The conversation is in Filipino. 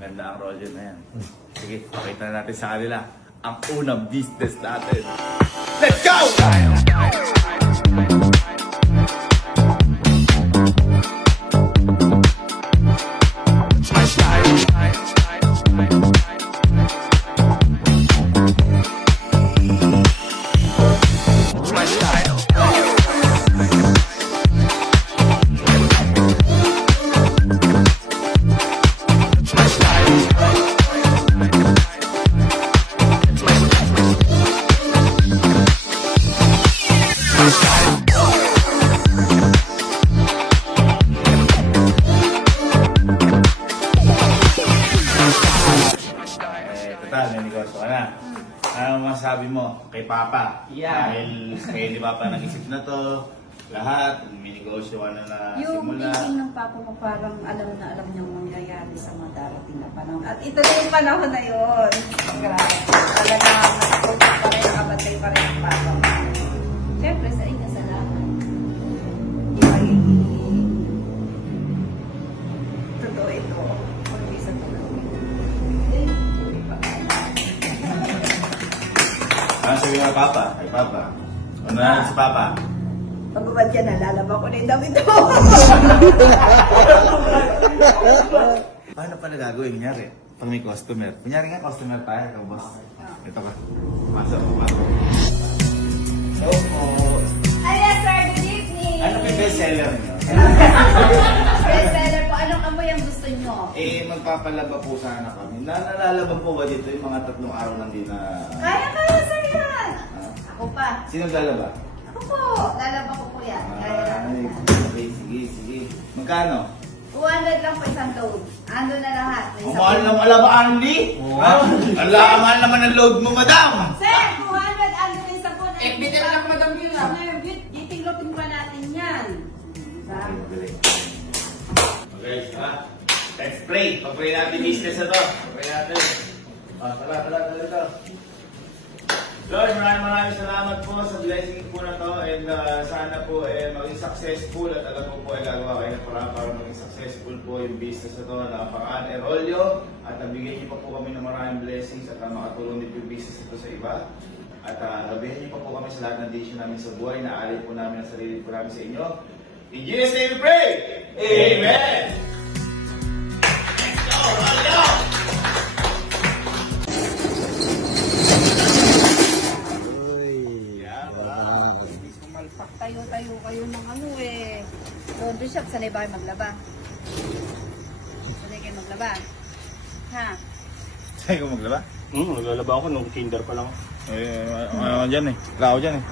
Maganda ang role na yan. Sige, pakita na natin sa kanila ang unang business natin. Let's go! Total, may negosyo ka na. Ano masasabi mo kay Papa? Yeah. Dahil kayo ni Papa nag-isip na to, lahat, may negosyo ka na Yung simula. thinking ng papa mo parang alam na alam niyang mangyayari sa mga darating na panahon. At ito na yung panahon na yun. Grabe. Talagang nakapagod pa rin, nakabantay pa rin ang papa mo. Siyempre, sa inyo, salamat. Di magiging totoo ito. Kundi sa tulong. Ano sabi mo kay Papa? Kay Papa? Ano na si Papa? Pagubad yan, nalalaba ko na yung damit ko. Paano pala gagawin? Kunyari, pag may customer. Kunyari nga, customer tayo, ikaw boss. Ito ka. Pasok. So, Ay, yes, sir. Good evening. ano yung bestseller niyo? Bestseller po. Anong amoy ang gusto nyo? Magpapalaba po sana kami. Nalalaban po ba dito yung mga 3 araw nang di na... Kaya, sir, yan. Ako pa. Sino galaba? Ako po. Lalaba ko po yan. Ay, okay, sige. Magkano? 200 lang po isang load. Ando na lahat. May Ang isang mahal load. ng alaba, Andy! Ang mahal naman ng load mo, madam! Sir, 200 ando na isang load. bitin lang madam yun ah. Itinglotin pa natin yan. Diba? Okay, let's pray. Pag-pray natin business na to. Pag-pray natin. Tara dito. Lord, maraming salamat po sa blessing po na to and sana po maging successful at alam ko po ay gagawa kayo na para maging successful po yung business na to na pang-enrolyo at nabigyan niyo pa po kami ng maraming blessings at makatulong din po yung business na to sa iba. At gabihan niyo pa po kami sa lahat ng decision namin sa buhay na alay po namin ang sarili po namin sa inyo. In Jesus' name we pray! Amen! Let's go! Tayo kayo ng ano eh. Laundry shop, sanay ba kayo maglaba? Sanay kayo maglaba? Ha? Sa'yo ko maglaba? Naglalaba ako nung kinder pa lang. Ano dyan eh. Lao dyan eh.